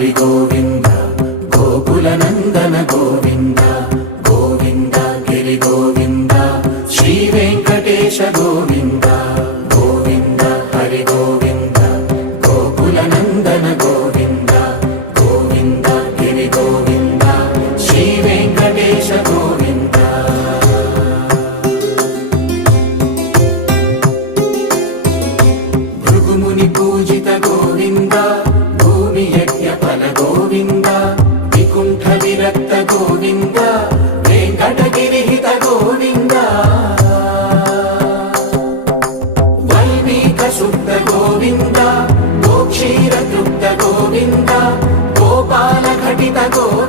హరి గోవింద గోకుల నందన గోవింద గోవింద గిరి గోవింద శ్రీ వెంకటేశ గోవింద గోవింద హరి గోవింద గోకుల నందన గోవింద గోవింద గిరి గోవింద శ్రీ వెంకటేశ గోవింద భృగుముని పూజిత గోవింద భూమి యజ్ఞ ఫల గోవింద వికుంఠ విరక్త గోవింద వెంకటగిరిహిత గోవింద వల్మీక శుద్ధ గోవింద గోక్షీర తృప్త గోవింద గోపాల ఘటిత గోవింద